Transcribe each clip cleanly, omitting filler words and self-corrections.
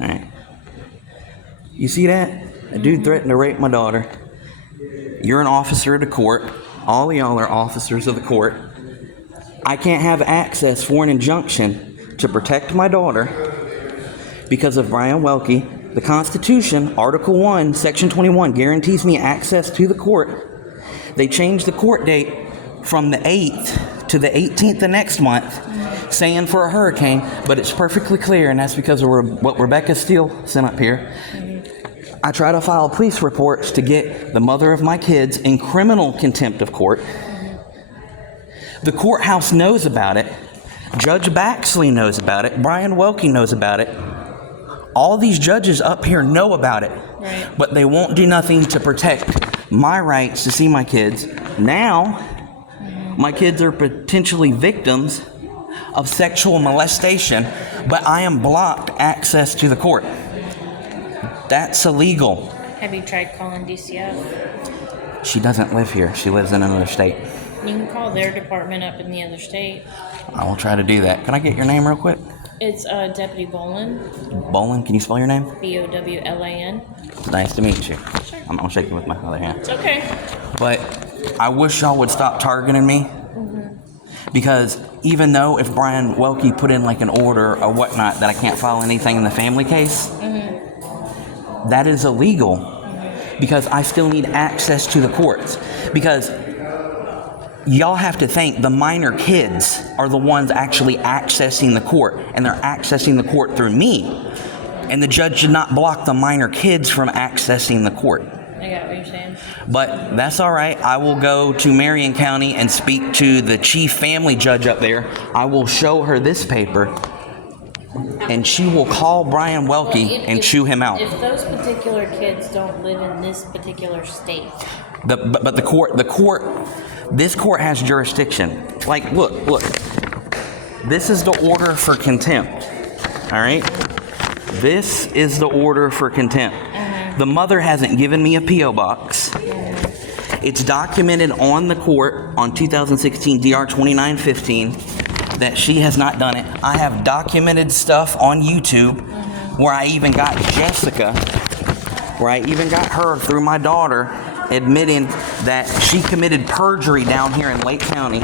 All right. You see that? A dude threatened to rape my daughter. You're an officer of the court. All of y'all are officers of the court. I can't have access for an injunction to protect my daughter because of Brian Welke. The Constitution, Article 1, Section 21, guarantees me access to the court. They changed the court date from the 8th to the 18th of next month, saying for a hurricane, but it's perfectly clear, and that's because of what Rebecca Steele sent up here. I try to file police reports to get the mother of my kids in criminal contempt of court. The courthouse knows about it. Judge Baxley knows about it. Brian Welke knows about it. All these judges up here know about it, right, but they won't do nothing to protect my rights to see my kids. Now, my kids are potentially victims of sexual molestation, but I am blocked access to the court. That's illegal. Have you tried calling DCF? She doesn't live here. She lives in another state. You can call their department up in the other state. I will try to do that. Can I get your name real quick? It's Deputy Bolin. Bolin, can you spell your name? Bowlan. Nice to meet you. Sure. I'm gonna shake you with my other hand. It's okay. But I wish y'all would stop targeting me. Because even though if Brian Welke put in like an order or whatnot that I can't file anything in the family case, that is illegal because I still need access to the courts. Because y'all have to think the minor kids are the ones actually accessing the court, and they're accessing the court through me. And the judge did not block the minor kids from accessing the court. I got what you're saying. But that's all right. I will go to Marion County and speak to the chief family judge up there. I will show her this paper, and she will call Brian Welke and chew him out. If those particular kids don't live in this particular state. But this court has jurisdiction. Like, look. This is the order for contempt. All right? This is the order for contempt. The mother hasn't given me a P.O. box. It's documented on the court on 2016 DR 2915 that she has not done it. I have documented stuff on YouTube where I even got Jessica, where I even got her through my daughter admitting that she committed perjury down here in Lake County.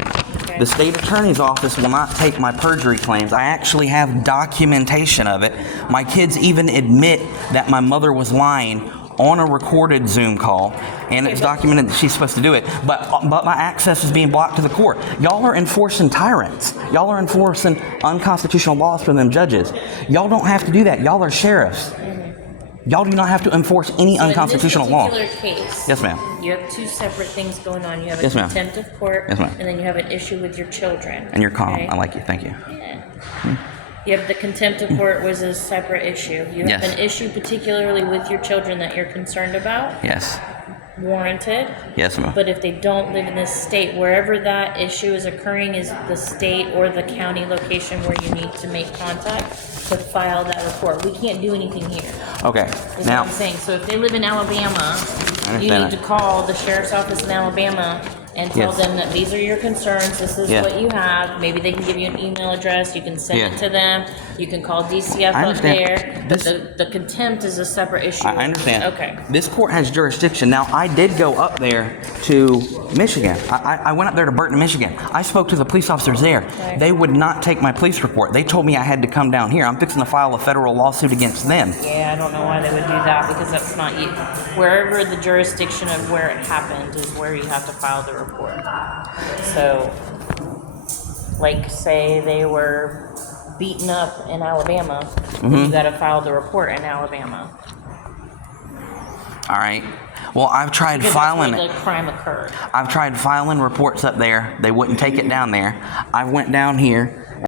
The state attorney's office will not take my perjury claims. I actually have documentation of it. My kids even admit that my mother was lying on a recorded Zoom call, and it's documented that she's supposed to do it. But my access is being blocked to the court. Y'all are enforcing tyrants. Y'all are enforcing unconstitutional laws for them judges. Y'all don't have to do that. Y'all are sheriffs. Y'all do not have to enforce any unconstitutional law. In this particular case, yes, ma'am. You have two separate things going on. You have a yes, contempt of court, yes, ma'am, and then you have an issue with your children. And you're calm. Okay? I like you. Thank you. Yeah. You have the contempt of court was a separate issue. You have an issue particularly with your children that you're concerned about. Yes. Warranted. Yes, ma'am. But if they don't live in this state, wherever that issue is occurring is the state or the county location where you need to make contact to file that report. We can't do anything here. Okay. Is Now, what I'm saying. So if they live in Alabama, you need to call the sheriff's office in Alabama and tell them that these are your concerns, this is what you have. Maybe they can give you an email address, you can send it to them, you can call DCF up there. But the contempt is a separate issue. I understand. Okay. This court has jurisdiction. Now, I did go up there to Michigan. I went up there to Burton, Michigan. I spoke to the police officers there. Okay. They would not take my police report. They told me I had to come down here. I'm fixing to file a federal lawsuit against them. Yeah, I don't know why they would do that because that's not you. Wherever the jurisdiction of where it happened is where you have to file the report. So, like, say they were beaten up in Alabama, you got to file the report in Alabama. All right. Well, I've tried filing it. The crime occurred. I've tried filing reports up there. They wouldn't take it down there. I went down here.